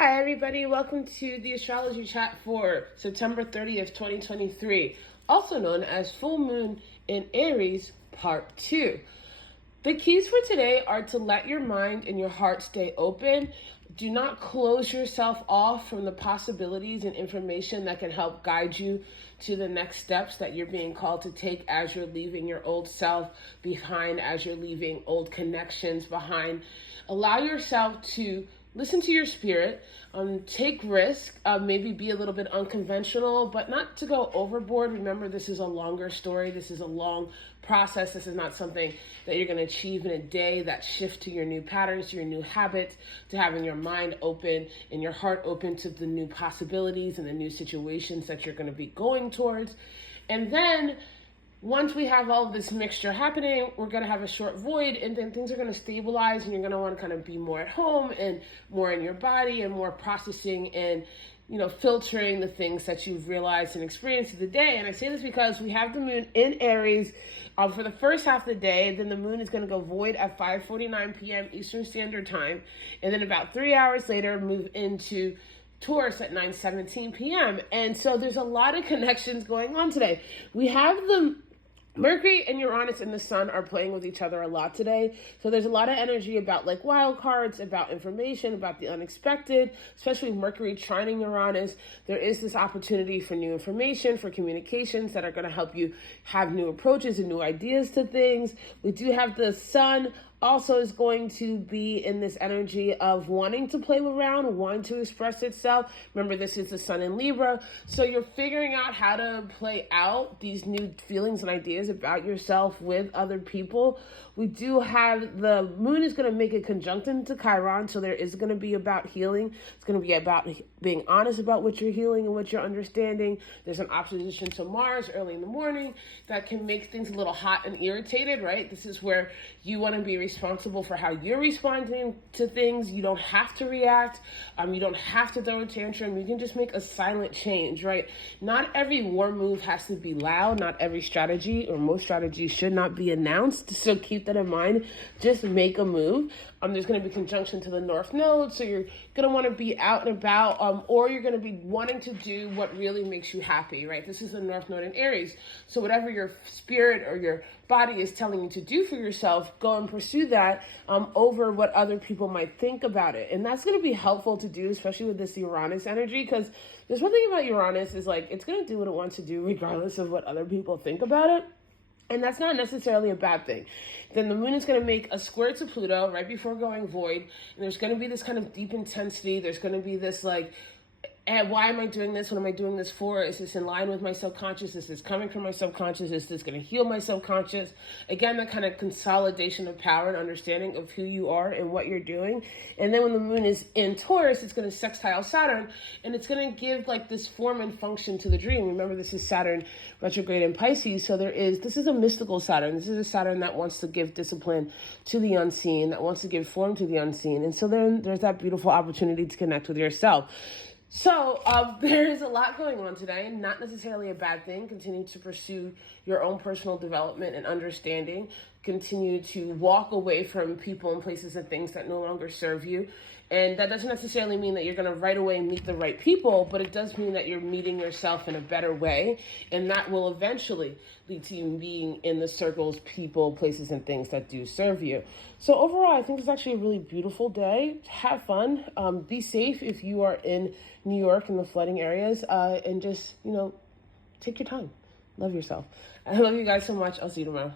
Hi everybody, welcome to the astrology chat for September 30th, 2023, also known as Full Moon in Aries, Part 2. The keys for today are to let your mind and your heart stay open. Do not close yourself off from the possibilities and information that can help guide you to the next steps that you're being called to take as you're leaving your old self behind, as you're leaving old connections behind. Allow yourself to listen to your spirit, take risk, maybe be a little bit unconventional, but not to go overboard. Remember, this is a longer story. This is a long process. This is not something that you're going to achieve in a day. That shift to your new patterns, to your new habits, to having your mind open and your heart open to the new possibilities and the new situations that you're going to be going towards. And then once we have all of this mixture happening, we're going to have a short void, and then things are going to stabilize, and you're going to want to kind of be more at home and more in your body and more processing and, filtering the things that you've realized and experienced of the day. And I say this because we have the moon in Aries for the first half of the day. Then the moon is going to go void at 5:49 p.m. Eastern Standard Time. And then about 3 hours later, move into Taurus at 9:17 p.m. And so there's a lot of connections going on today. We have the Mercury and Uranus and the Sun are playing with each other a lot today. So there's a lot of energy about like wild cards, about information, about the unexpected, especially Mercury trining Uranus. There is this opportunity for new information, for communications that are going to help you have new approaches and new ideas to things. We do have the Sun also is going to be in this energy of wanting to play around, wanting to express itself. Remember, this is the Sun in Libra. So you're figuring out how to play out these new feelings and ideas about yourself with other people. We do have the moon is going to make a conjunction to Chiron. So there is going to be about healing. It's going to be about being honest about what you're healing and what you're understanding. There's an opposition to Mars early in the morning that can make things a little hot and irritated, right? This is where you want to be responsible for how you're responding to things. You don't have to react. You don't have to throw a tantrum. You can just make a silent change, right? Not every war move has to be loud. Not every strategy or most strategies should not be announced. So keep that in mind. Just make a move. There's going to be conjunction to the North Node. So you're going to want to be out and about, or you're going to be wanting to do what really makes you happy, right? This is the North Node in Aries. So whatever your spirit or your body is telling you to do for yourself, go and pursue that over what other people might think about it. And that's going to be helpful to do, especially with this Uranus energy, because there's one thing about Uranus is like, it's going to do what it wants to do regardless of what other people think about it. And that's not necessarily a bad thing. Then the moon is going to make a square to Pluto right before going void. And there's going to be this kind of deep intensity. There's going to be this like, and why am I doing this? What am I doing this for? Is this in line with my subconscious? Is this coming from my subconscious? Is this going to heal my subconscious? Again, that kind of consolidation of power and understanding of who you are and what you're doing. And then when the moon is in Taurus, it's going to sextile Saturn, and it's going to give like this form and function to the dream. Remember, this is Saturn retrograde in Pisces. So this is a mystical Saturn. This is a Saturn that wants to give discipline to the unseen, that wants to give form to the unseen. And so then there's that beautiful opportunity to connect with yourself. So there is a lot going on today, not necessarily a bad thing. Continue to pursue your own personal development and understanding. Continue to walk away from people and places and things that no longer serve you. And that doesn't necessarily mean that you're going to right away meet the right people, but it does mean that you're meeting yourself in a better way. And that will eventually lead to you being in the circles, people, places, and things that do serve you. So overall, I think it's actually a really beautiful day. Have fun. Be safe if you are in New York and the flooding areas, and just, take your time. Love yourself. I love you guys so much. I'll see you tomorrow.